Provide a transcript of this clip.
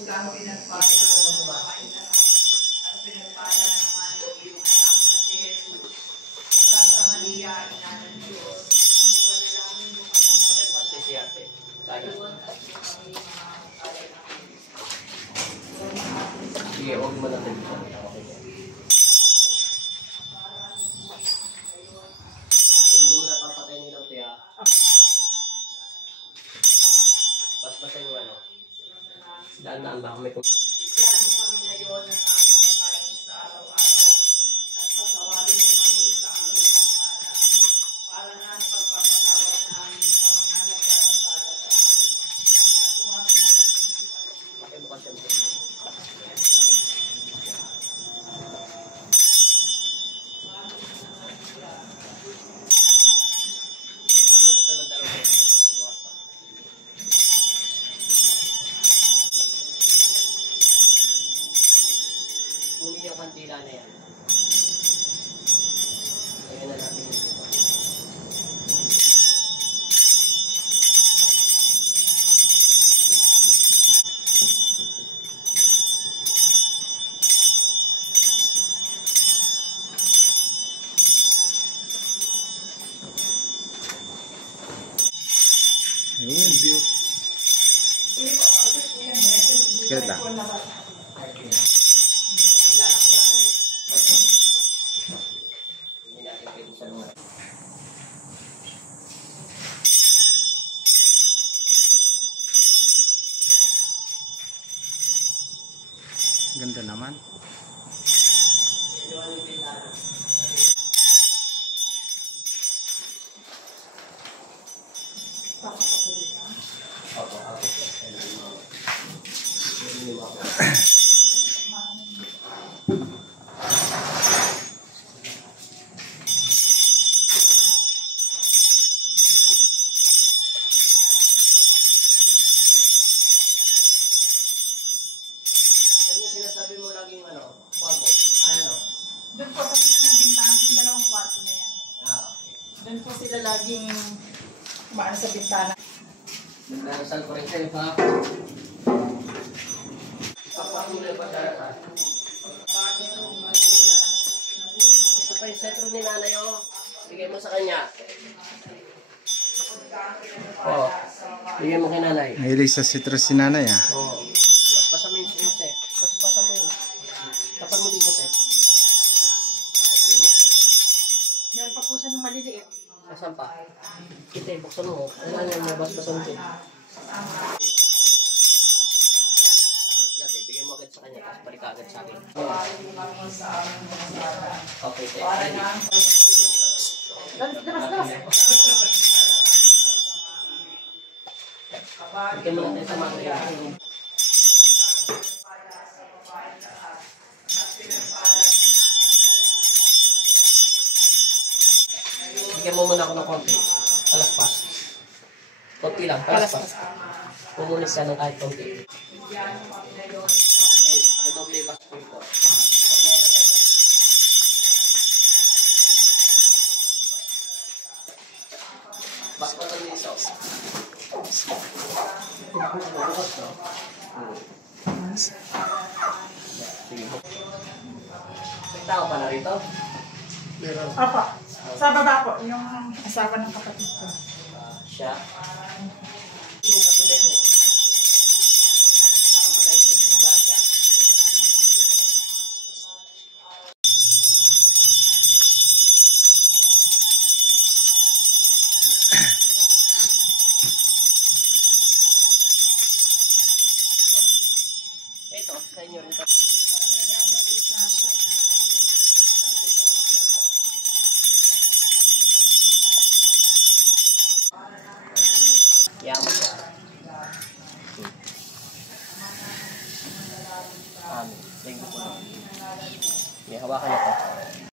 Ang pinagpala ng babae lahat. At pinagpala naman ng iyong anak na si Jesus. Sa Santa Maria, Ina ng Diyos, di ba nalangin mo kami sa Pasisiyate. Tayo. Doon at yung kami mga kaya namin. Sige, huwag mo natin dito. Okay. Huwag mo na papatay nilang tiya. Bas-basan yung ano. Daan-daan ba kami kung... Bigyan mo kami ngayon ng aming nakain sa araw-araw. At patawarin mo kami sa aming mga para na pagpapatawad namin sa mga nagkakasala sa amin. At huwag mo kami ipagpapalagay. Pakibukas yung ito. Kunin yung kandila na yan. Ayan na natin yung ito. Yung view. Kita. Hindi natin pwede sa mga. Ganda naman. Ano yung sinasabi mo laging ano? Kwago? Ano? Doon po sa mismong bintana, yung dalawang kwarto na yan. Okay. Doon po sila laging kumaan sa bintana. Nagdarasal ko rin kayo pa. Ipapakulay pa darasal. Ito pa yung setro ni nanay o. Bigay mo sa kanya. Oo. Bigay mo kay nanay. Mahilig sa citrus si nanay ah. Oo. Basa mo yung sinuse. Basa mo yun. Kapag mo dito te. Bigay mo sa kanya. Meron pa po siya ng maliliit. Asan pa? Kita buksan mo. Kailangan yung mabas-basan mo. Bigay mo agad sa kanya. Tapos balik agad sa akin. Okay, te. Ready? Bigyan mo natin sa mga kaya. Bigyan mo muna ako ng konti. Palaspas. Konti lang, palaspas. Pumulis ka ng kahit konti. Okay, redoble back po ito. Back po ng liso. Bukas, no? Sige po. May tao pa na rito? Opo. Sa baba po, yung asawa ng kapatid ko. Siya. Yung kapatid mo. Nakamatay sa disgrasya. Ito, sa inyo rin ito. Yaman siya. Amin. Thank you po. May hawakan ako.